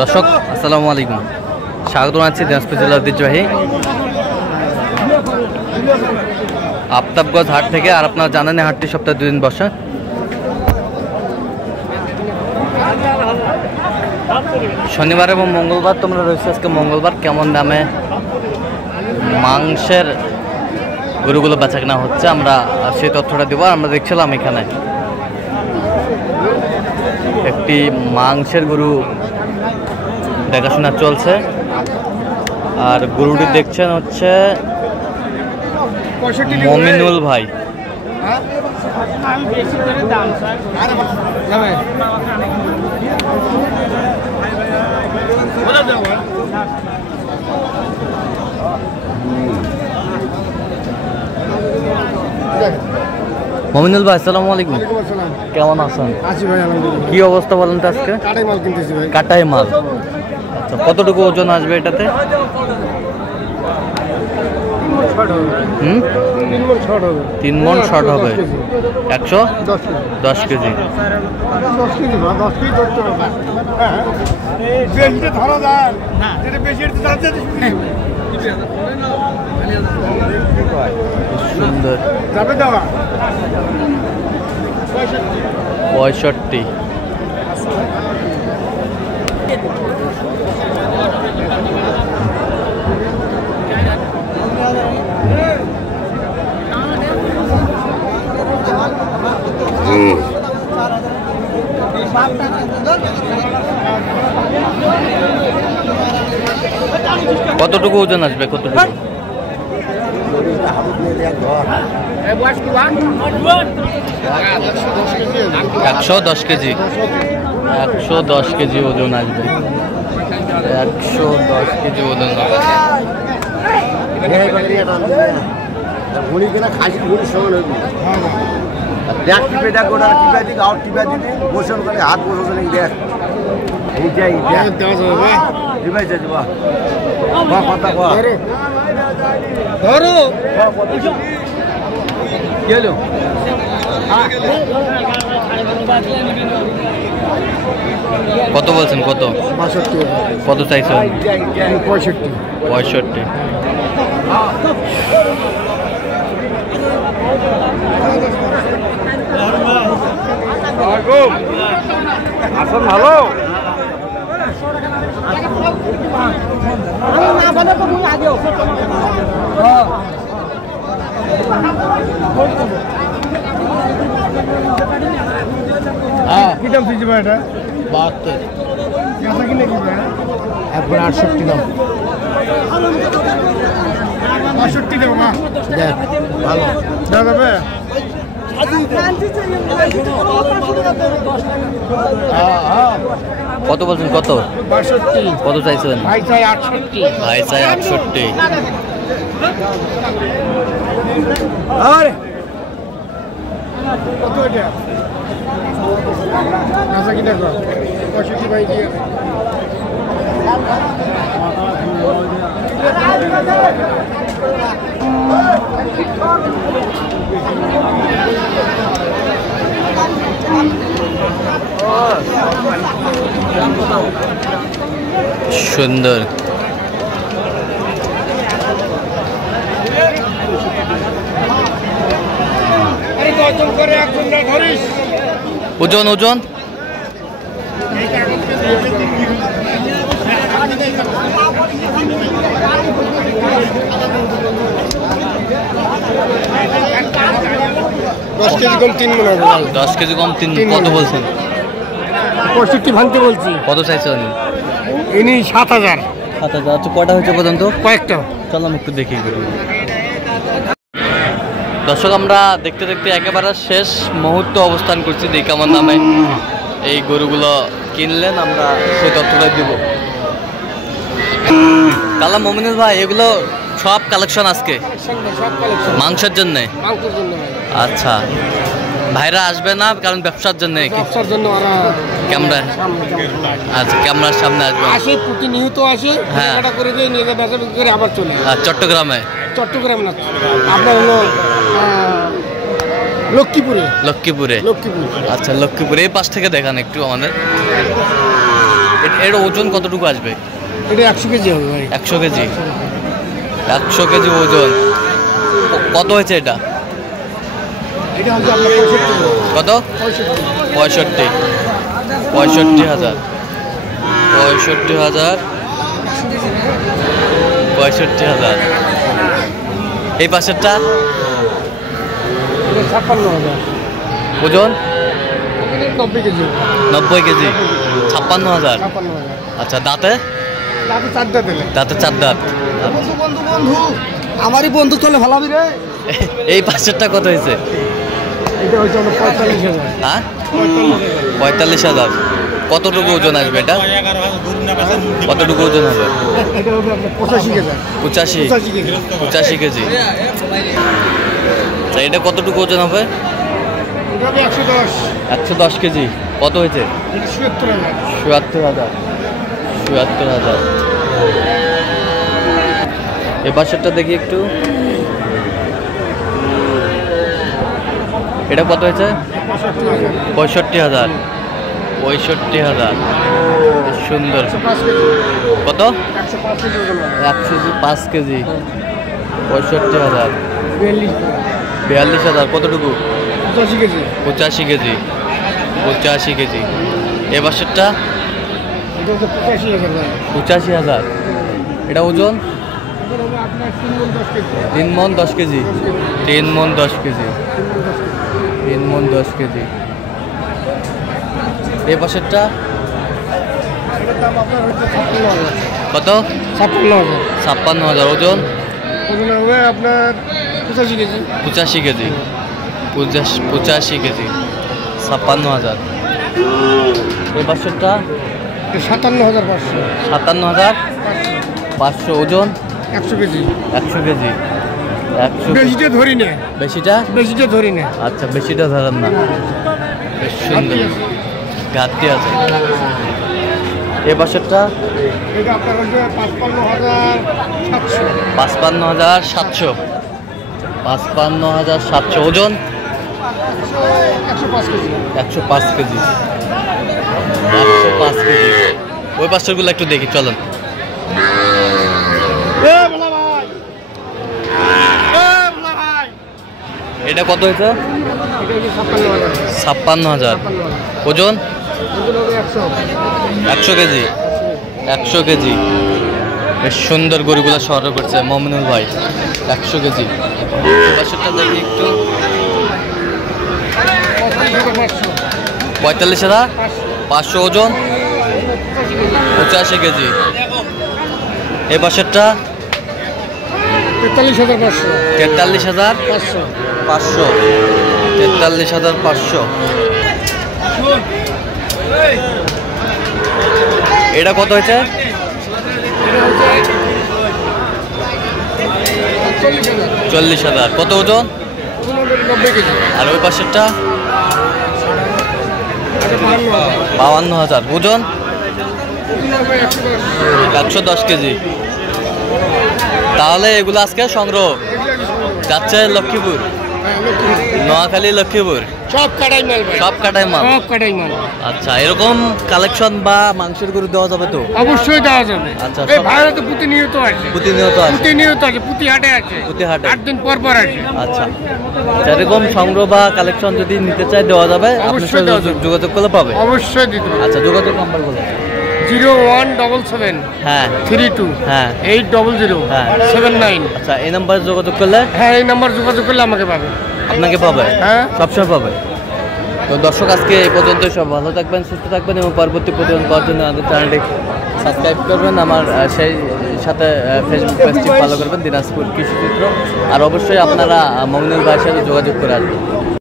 দর্শক আসসালামু আলাইকুম, স্বাগত জানাচ্ছি দিনাজপুর জেলার ঐতিহ্যবাহী আফতাবগঞ্জ হাট থেকে। আর আপনারা জানেন হাটটি সপ্তাহে 2 দিন বসে। শনিবার এবং মঙ্গলবার তোমরা রয়েছে। আজকে মঙ্গলবার কেমন দামে মাংসের গরুগুলো বেচা কেনা হচ্ছে আমরা সেই তথ্যটা দেবো। আমরা দেখছিলাম এখানে একটি মাংসের গরু দেখাশোনা চলছে, আর গরুটি দেখছেন হচ্ছে মমিনুল ভাই। মমিনুল ভাই আসসালামু আলাইকুম, কেমন আছেন? কি অবস্থা বলেন তো আজকে? কাটাই মাল কিনতেছি ভাই। কাটাই মাল। আচ্ছা, কতটুকু ওজন আসবে এটাতে? 3 মণ শর্ট হবে। 110 কেজি। সুন্দর। 65। কতটুকু ওজন আসবে? কতটুকু? 110 কেজি। 110 কেজি ওজন আসবে। 110 কেজি ওজন হবে। হাত বসে দেখ ধরো গেল। কত বলছেন? কত? 62। কত চাইছেন? 65। 65। আসল ভালো। কি দাম দিয়েছি ভাই এটা? 72। কিনে কিনবে একবার 68 দাম। 65 দেবো মা। দেখ ভালো দেওয়া যাবে? কত বলছেন? কত? 62। কত চাইছেন? ভাই চাই 68। ভাই চাই 68। আরে কত এটা? আচ্ছা কি দেখো 65 ভাই দিয়ে সুন্দর। ওজন ওজন 10 কেজি কম 3 মণ হবে। 10 কেজি কম 3। কত বলছেন? 65 ভাঙতে বলছি। কত চাইছেন? ইনি 7000। 7000। আচ্ছা, কয়টা হয়েছে পর্যন্ত? কয়েকটা। চলো একটু দেখি। দর্শক আমরা দেখতে দেখতে একেবারে শেষ মুহূর্ত অবস্থান করছি। দেখি কেমন দামে এই গরুগুলো কিনলেন, আমরা সেই তথ্যটা দিব। কালা মমিনুল ভাই, এগুলো সব কালেকশন আজকে মাংসের জন্য? আচ্ছা, ভাইরা আসবে না কারণ ব্যবসার জন্য? ব্যবসার জন্য ক্যামেরা। আচ্ছা, ক্যামেরার সামনে আসবে? আসে, প্রতিনিয়ত আসে। হ্যাঁ, করে দিয়ে নিয়ে যায়, ব্যবসা করে আবার চলে। আর চট্টগ্রামে? চট্টগ্রাম না, আপনার হলো লক্ষ্মীপুরে। লক্ষ্মীপুরে? আচ্ছা, লক্ষ্মীপুরে। এই পাশ থেকে দেখান একটু আমাদের। এর ওজন কতটুকু আসবে? এটা 100 কেজি হবে ভাই। 100 কেজি। 100 কেজি ওজন। কত হয়েছে এটা? এটা হচ্ছে আপনার 65 কত? 65। 65,000। 65,000। 65,000। এই পাশেরটা? এটা 56,000। ওজন? 90 কেজি। 90 কেজি। 56,000। 56,000। আচ্ছা, দাঁতে? দাঁতে 4 দাঁত এলে। দাঁতে 4 দাঁত। বন্ধু বন্ধু বন্ধু আমারই বন্ধু চলে ভালাবি রে। এই পাশেরটা কত হয়েছে? এটা হচ্ছে আপনার 45,000। হ্যাঁ, 45,000। 45,000। কতটুকু ওজন আসবে এটা? কতটুকু ওজন হবে? এটা হবে আপনার 85 কেজি। 85। 85 কেজি। 85 কেজি। আচ্ছা, এটা কতটুকু ওজন হবে? এটা হবে 110। 110 কেজি। কত হয়েছে? এটা 77,000। 77,000। 77,000। এ পাশেরটা দেখি একটু। এটা কত হয়েছে? 65,000। 65,000। সুন্দর। 105 কেজি। কত? 105 কেজি ওজন হবে। 105 কেজি। 65,000। 42,000। 42,000। কতটুকু? 85 কেজি। 85 কেজি। 85 কেজি। এ পাশেরটা? এটা হচ্ছে 85,000 ভাই। 85,000। এটা ওজন? এটা হবে আপনার 3 মণ 10 কেজি। 3 মণ 10 কেজি। 3 মণ 10 কেজি। 3 মণ 10 কেজি। এ পাশেরটা? এটার দাম আপনার হচ্ছে 56,000। কত? 56,000। 56,000। ওজন? ওজন হবে আপনার 85 কেজি। 85 কেজি। 85 কেজি। 56,000। এ পাশেরটা? এটা 57,500। 57,500। ওজন? 100 কেজি। 100 কেজি। 100 কেজি। বেশিটা ধরি না। বেশিটা? বেশিটা ধরি না। আচ্ছা, বেশিটা ধরেন না। বেশ সুন্দর। ঘাটতি আছে। এ পাশেরটা? এটা আপনার হচ্ছে 55,700। 55,700। 55,700। ওজন? 105 কেজি। 105 কেজি। 105 কেজি। ওই পাশেরগুলো একটু দেখি, চলেন। এটা কত হয়েছে? এটা হচ্ছে 56,000। 56,000। ওজন? ওজন হবে 100। 100 কেজি। 100 কেজি। বেশ সুন্দর গরুগুলো সংগ্রহ করছে মমিনুল ভাই। 100 কেজি। পাশেরটা দেখি একটু। 45,500। ওজন? 85 কেজি। এ পাশেরটা? 43,500। 43,500। 43,500। এটা কত হয়েছে? এটা হচ্ছে 40,000। কত ওজন? ওজন হবে 90 কেজি। আর ওই পাশেরটা? এটা 52,000। 52,000। ওজন? ওজন হবে 110। 110 কেজি। তাহলে এগুলো আজকে সংগ্রহ যাচ্ছে লক্ষ্মীপুর, হ্যাঁ, লক্ষ্মীপুর। নোয়াখালী, লক্ষ্মীপুর। সব কাটাই মাল ভাই। সব কাটায় মাল। সব কাটাই মাল। আচ্ছা, এরকম কালেকশন বা মাংসের গরু দেওয়া যাবে তো? অবশ্যই দেওয়া যাবে। আচ্ছা, এই সব- ভাইরা তো প্রতিনিয়ত আছে। প্রতিনিয়ত আছে। প্রতিনিয়ত আছে। প্রতি হাটে আছে। প্রতি হাটে। 8 দিন পর পর আছে। আচ্ছা, এরকম সংগ্রহ বা কালেকশন যদি নিতে চাই দেওয়া যাবে, আপনার অবশ্যই সাথে দেওয়া যাবে। যোগাযোগ করলে পাবে। অবশ্যই দিতে হবে। আচ্ছা, যোগাযোগ নাম্বার বলে। 0177 হ্যাঁ 32 হ্যাঁ 800 হ্যাঁ। 79। আচ্ছা, এই নাম্বারে যোগাযোগ করলে হ্যাঁ, এই নাম্বার যোগাযোগ করলে আমাকে পাবে। আপনাকে পাবে। হ্যাঁ। সবসময় পাবে। তো দর্শক, আজকে এই পর্যন্ত। সব ভালো থাকবেন, সুস্থ থাকবেন এবং পরবর্তী প্রতিদিন পাওয়ার জন্য আমাদের চ্যানেলটি সাবস্ক্রাইব করবেন। আমার সেই সাথে ফেসবুক পেজটি ফলো করবেন, দিনাজপুর কৃষিচিত্র। আর অবশ্যই আপনারা মমিনুল ভাইয়ের সাথে যোগাযোগ করে আসবেন।